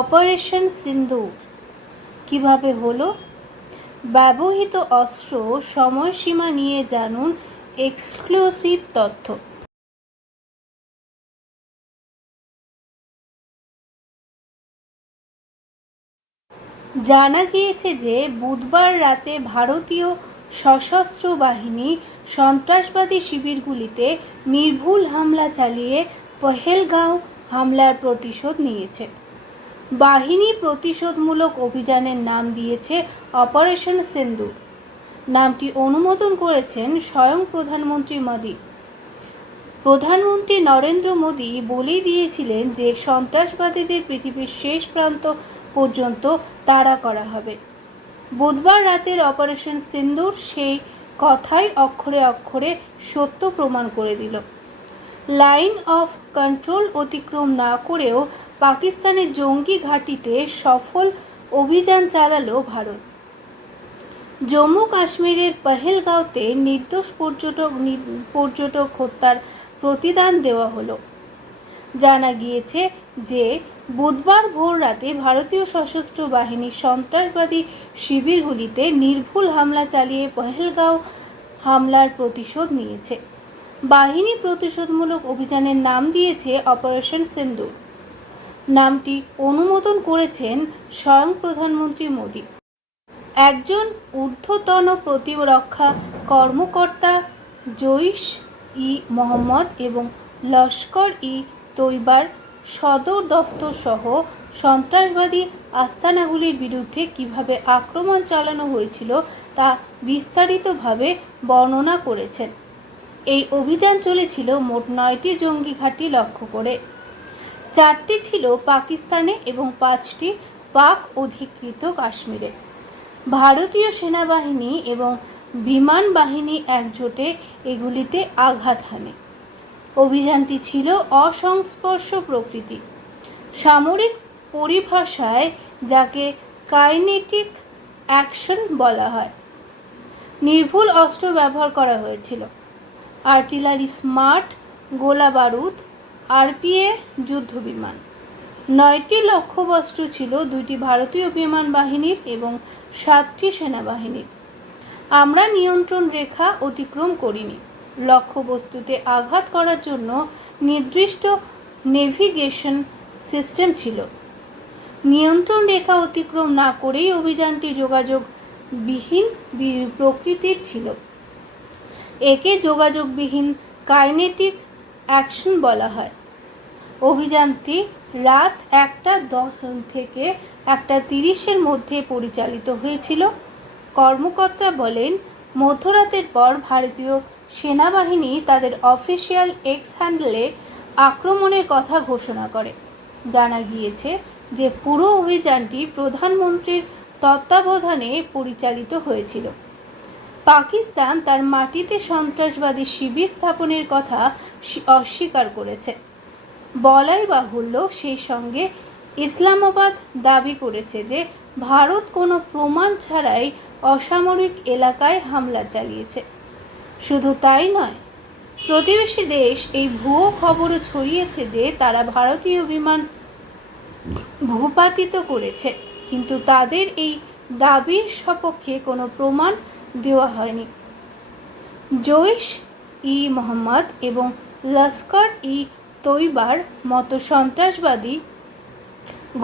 Operation সিন্দুর কিভাবে হলো, ব্যবহৃত অস্ত্র, সময়সীমা নিয়ে জানুন এক্সক্লুসিভ তথ্য। জানা গিয়েছে যে বুধবার রাতে ভারতীয় সশস্ত্র বাহিনী সন্ত্রাসবাদী শিবিরগুলিতে নির্ভুল হামলা চালিয়ে পহেলগাঁও হামলার প্রতিশোধ নিয়েছে। বাহিনী প্রতিশোধমূলক অভিযানের নাম দিয়েছে অপারেশন সিন্দুর। নামটি অনুমোদন করেছেন স্বয়ং প্রধানমন্ত্রী মোদী। প্রধানমন্ত্রী নরেন্দ্র মোদী বলেই দিয়েছিলেন যে সন্ত্রাসবাদীদের পৃথিবীর শেষ প্রান্ত পর্যন্ত তাড়া করা হবে। বুধবার রাতের অপারেশন সিন্দুর সেই কথাই অক্ষরে অক্ষরে সত্য প্রমাণ করে দিল। লাইন অফ কন্ট্রোল অতিক্রম না করেও পাকিস্তানের জঙ্গি ঘাঁটিতে সফল অভিযান চালালো ভারত। জম্মু কাশ্মীরের পহেলগাঁওতে নির্দোষ পর্যটক হত্যার প্রতিদান দেওয়া হলো। জানা গিয়েছে যে বুধবার ভোর রাতে ভারতীয় সশস্ত্র বাহিনী সন্ত্রাসবাদী শিবিরগুলিতে নির্ভুল হামলা চালিয়ে পহেলগাঁও হামলার প্রতিশোধ নিয়েছে। বাহিনী প্রতিশোধমূলক অভিযানের নাম দিয়েছে অপারেশন সিন্দুর। নামটি অনুমোদন করেছেন স্বয়ং প্রধানমন্ত্রী মোদী। একজন ঊর্ধ্বতন প্রতিরক্ষা কর্মকর্তা জৈশ ই মোহাম্মদ এবং লস্কর ই তৈবার সদর দফতর সহ সন্ত্রাসবাদী আস্তানাগুলির বিরুদ্ধে কিভাবে আক্রমণ চালানো হয়েছিল তা বিস্তারিতভাবে বর্ণনা করেছেন। এই অভিযান চলেছিল মোট 9টি জঙ্গি ঘাঁটি লক্ষ্য করে। 4টি ছিল পাকিস্তানে এবং 5টি পাক অধিকৃত কাশ্মীরে। ভারতীয় সেনাবাহিনী এবং বিমান বাহিনী একজোটে এগুলিতে আঘাত হানে। অভিযানটি ছিল অসংস্পর্শ প্রকৃতি। সামরিক পরিভাষায় যাকে কাইনেটিক অ্যাকশন বলা হয়। নির্ভুল অস্ত্র ব্যবহার করা হয়েছিল। আর্টিলারি, স্মার্ট গোলা বারুদ, আরপিএ যুদ্ধবিমান। 9টি লক্ষ্যবস্তু ছিল 2টি ভারতীয় বিমান বাহিনীর এবং 7টি সেনাবাহিনীর। আমরা নিয়ন্ত্রণ রেখা অতিক্রম করিনি। লক্ষ্যবস্তুতে আঘাত করার জন্য নির্দিষ্ট নেভিগেশন সিস্টেম ছিল। নিয়ন্ত্রণ রেখা অতিক্রম না করেই অভিযানটি যোগাযোগবিহীন প্রকৃতির ছিল। একে যোগাযোগবিহীন কাইনেটিক অ্যাকশন বলা হয়। অভিযানটি রাত 1:10 থেকে 1:30 মধ্যে পরিচালিত হয়েছিল। কর্মকর্তা বলেন, মধ্যরাতের পর ভারতীয় সেনাবাহিনী তাদের অফিসিয়াল এক্স হ্যান্ডেলে আক্রমণের কথা ঘোষণা করে। জানা গিয়েছে যে পুরো অভিযানটি প্রধানমন্ত্রীর তত্ত্বাবধানে পরিচালিত হয়েছিল। পাকিস্তান তার মাটিতে সন্ত্রাসবাদী শিবির স্থাপনের কথা অস্বীকার করেছে। বলাই বাহুল্য, সেই সঙ্গে ইসলামাবাদ দাবি করেছে যে ভারত কোনো প্রমাণ ছাড়াই অসামরিক এলাকায় হামলা চালিয়েছে। শুধু তাই নয়, প্রতিবেশী দেশ এই ভুয়ো খবরও ছড়িয়েছে যে তারা ভারতীয় বিমান ভূপাতিত করেছে, কিন্তু তাদের এই দাবির সপক্ষে কোনো প্রমাণ দেওয়া হয়নি। জৈশ ই মোহাম্মদ এবং লস্কর ই তৈবার মতো সন্ত্রাসবাদী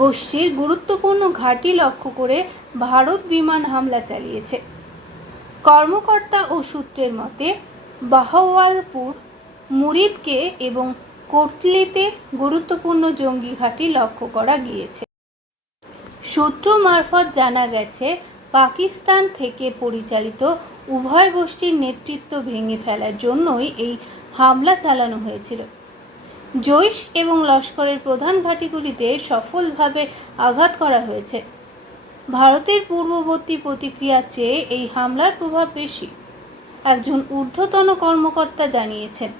গোষ্ঠীর গুরুত্বপূর্ণ ঘাঁটি লক্ষ্য করে ভারত বিমান হামলা চালিয়েছে। কর্মকর্তা ও সূত্রের মতে বাহওয়ালপুর, মুরিদকে এবং কোটলিতে গুরুত্বপূর্ণ জঙ্গি ঘাঁটি লক্ষ্য করা গিয়েছে। সূত্র মারফত জানা গেছে, পাকিস্তান থেকে পরিচালিত উভয় গোষ্ঠীর নেতৃত্ব ভেঙে ফেলার জন্যই এই হামলা চালানো হয়েছিল। জৈশ এবং লস্করের প্রধান ঘাঁটিগুলিতে সফলভাবে আঘাত করা হয়েছে। ভারতের পূর্ববর্তী প্রতিক্রিয়ার চেয়ে এই হামলার প্রভাব বেশি, একজন ঊর্ধ্বতন কর্মকর্তা জানিয়েছেন।